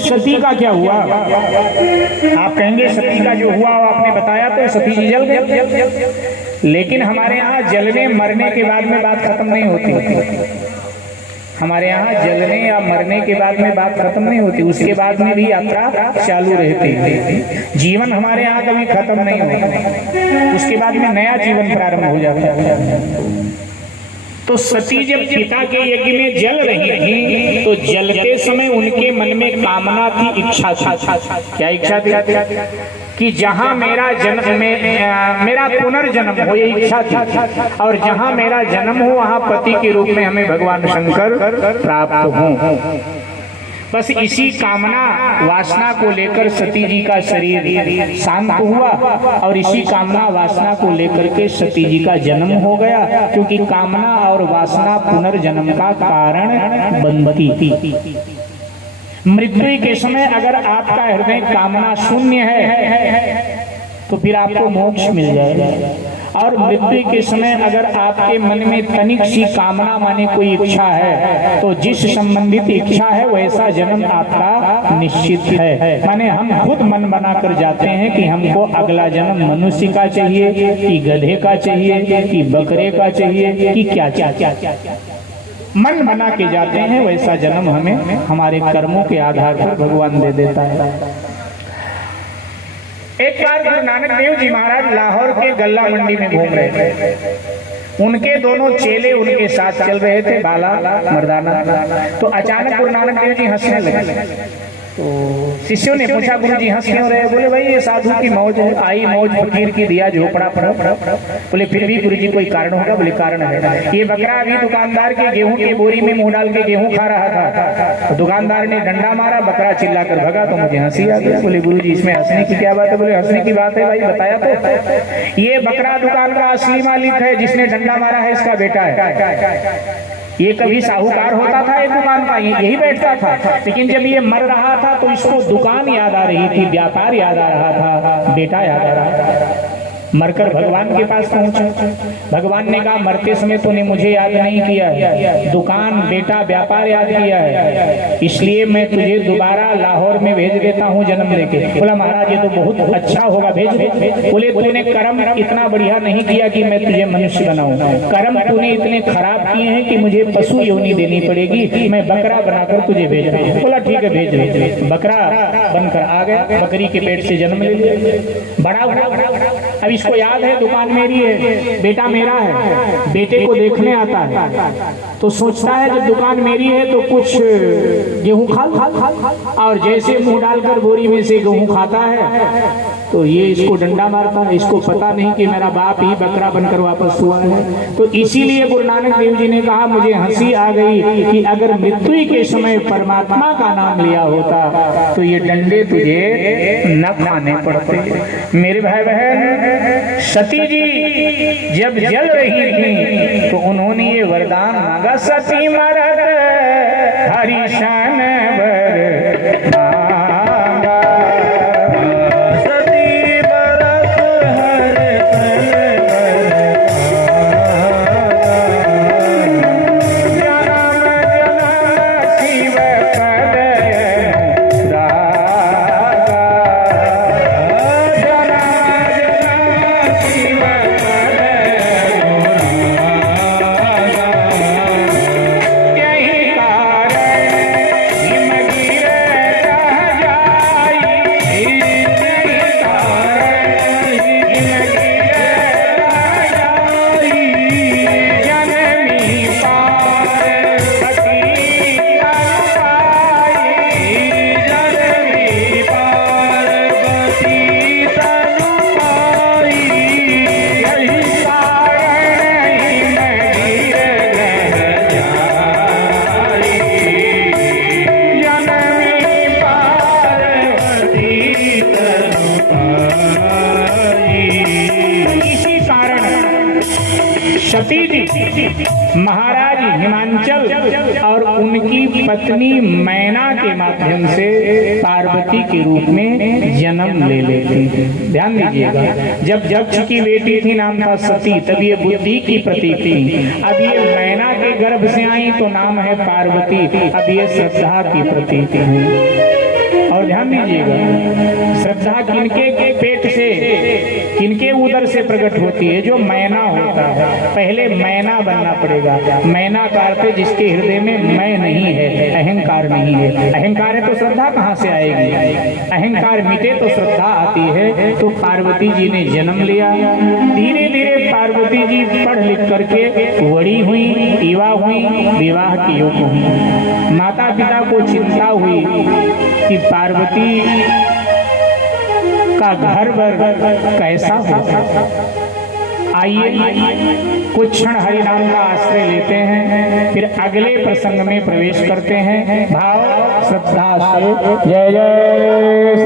सती का क्या हुआ? आप कहेंगे सती का जो हुआ वो आपने बताया तो सती जी जल गए, लेकिन हमारे यहाँ जलने मरने के बाद में बात खत्म नहीं होती। हमारे यहाँ जलने या मरने के बाद में बात खत्म नहीं होती, उसके बाद में भी यात्रा चालू रहती है। जीवन हमारे यहाँ कभी खत्म नहीं होता, उसके बाद में नया जीवन प्रारंभ हो जाता है। तो सती जब पिता के यज्ञ में जल रही थी तो जलते समय उनके मन में कामना थी, इच्छा थी। क्या इच्छा थी? कि जहां मेरा जन्म मेरा पुनर्जन्म हो, ये इच्छा थी। और जहां मेरा जन्म हो वहां पति के रूप में हमें भगवान शंकर प्राप्त हो। बस इसी कामना वासना को लेकर सती जी का शरीर शांत हुआ और इसी कामना वासना को लेकर के सती जी का जन्म हो गया, क्योंकि कामना और वासना पुनर्जन्म का कारण बनती थी। मृत्यु के समय अगर आपका हृदय कामना शून्य है तो फिर आपको मोक्ष मिल जाएगा, और मृत्यु के समय अगर आपके मन में तनिक सी कामना माने कोई इच्छा है तो जिस संबंधित इच्छा है वैसा जन्म आपका निश्चित है। माने हम खुद मन बनाकर जाते हैं कि हमको अगला जन्म मनुष्य का चाहिए, कि गधे का चाहिए, कि बकरे का चाहिए, कि क्या क्या क्या क्या मन बना के जाते हैं, वैसा जन्म हमें हमारे कर्मों के आधार पर भगवान दे देता है। एक बार गुरु नानक देव जी महाराज लाहौर के गल्ला मंडी में घूम रहे थे। उनके दोनों चेले उनके साथ चल रहे थे, बाला मर्दाना। तो अचानक गुरु नानक देव जी हंसने लगे। तो शिष्यों ने पूछा, गुरु जी हंस क्यों रहे? बोले भाई ये साधु की मौज है, आई मौज फकीर की दिया झोपड़ा पड़ा। बोले फिर भी गुरु जी कोई कारण होगा? बोले कारण है, ये बकरा अभी दुकानदार के गेहूं के बोरी में मुंह डाल के गेहूं खा रहा था। तो दुकानदार ने डंडा मारा, बकरा चिल्लाकर भगा, तो मुझे हंसी आ गई। बोले गुरु जी इसमें हंसने की क्या बात है? बोले हंसने की बात है भाई, बताया तो ये बकरा दुकान का असली मालिक है, जिसने डंडा मारा है इसका बेटा है। ये कभी साहूकार होता था एक दुकान का, यही बैठता था, लेकिन जब ये मर रहा था तो इसको दुकान याद आ रही थी, व्यापार याद आ रहा था, बेटा याद आ रहा था। मरकर भगवान के पास पहुंचा। भगवान ने कहा मरते समय तूने मुझे याद नहीं किया है, दुकान बेटा व्यापार याद किया है, इसलिए मैं तुझे दोबारा लाहौर में भेज देता हूँ जन्म लेके। बोला महाराज ये तो बहुत अच्छा होगा, भेज दे। बोले तूने कर्म इतना बढ़िया नहीं किया कि मैं तुझे मनुष्य बनाऊं, कर्म तूने इतने खराब किए हैं कि मुझे पशु योनि देनी पड़ेगी, मैं बकरा बनाकर तुझे भेज रहा हूँ। बोला ठीक है भेज दे। बकरा बनकर आ गया, बकरी के पेट से जन्म ले लिया, बड़ा हुआ। अब इसको याद है दुकान मेरी है, बेटा मेरा है, बेटे को देखने आता है तो सोचता है जब दुकान मेरी है तो कुछ गेहूं खा, और जैसे मुंह डालकर बोरी में से गेहूं खाता है तो ये इसको डंडा मारता है। इसको पता नहीं कि मेरा बाप ही बकरा बनकर वापस हुआ है। तो इसीलिए गुरु नानक देव जी ने कहा मुझे हंसी आ गई कि अगर मृत्यु के समय परमात्मा का नाम लिया होता तो ये डंडे तुझे न खाने पड़ते। मेरे भाई बहन, सती जी जब जल रही थी तो उन्होंने ये वरदान मांगा, सती मरत हरिशन वर मांगा, सती मरत हरिशन सती जी महाराज हिमांचल और उनकी पत्नी मैना के माध्यम से पार्वती के रूप में जन्म ले लेती थी। ध्यान दीजिएगा, जब जक्ष की बेटी थी नाम था सती, तब ये बुद्धि की प्रतीक थी। अब ये मैना के गर्भ से आई तो नाम है पार्वती, अब ये श्रद्धा की प्रतीक है। लीजिएगा, श्रद्धा किनके पेट से, किनके उदर से प्रकट होती है? जो मैना होता है। पहले मैना बनना पड़ेगा। मैना का अर्थ है जिसके हृदय में मैं नहीं है, अहंकार नहीं है। अहंकार है तो श्रद्धा कहाँ से आएगी? अहंकार मिटे तो श्रद्धा आती है। तो पार्वती जी ने जन्म लिया। धीरे धीरे पार्वती जी पढ़ लिख करके बड़ी हुई, युवा हुई, विवाह की योग हुई। माता पिता को चिंता हुई कि पार्वती का घर वर कैसा होगा। आइए कुछ क्षण हरि नाम का आश्रय लेते हैं, फिर अगले प्रसंग में प्रवेश करते हैं। भाव श्रद्धा से जय जय श्री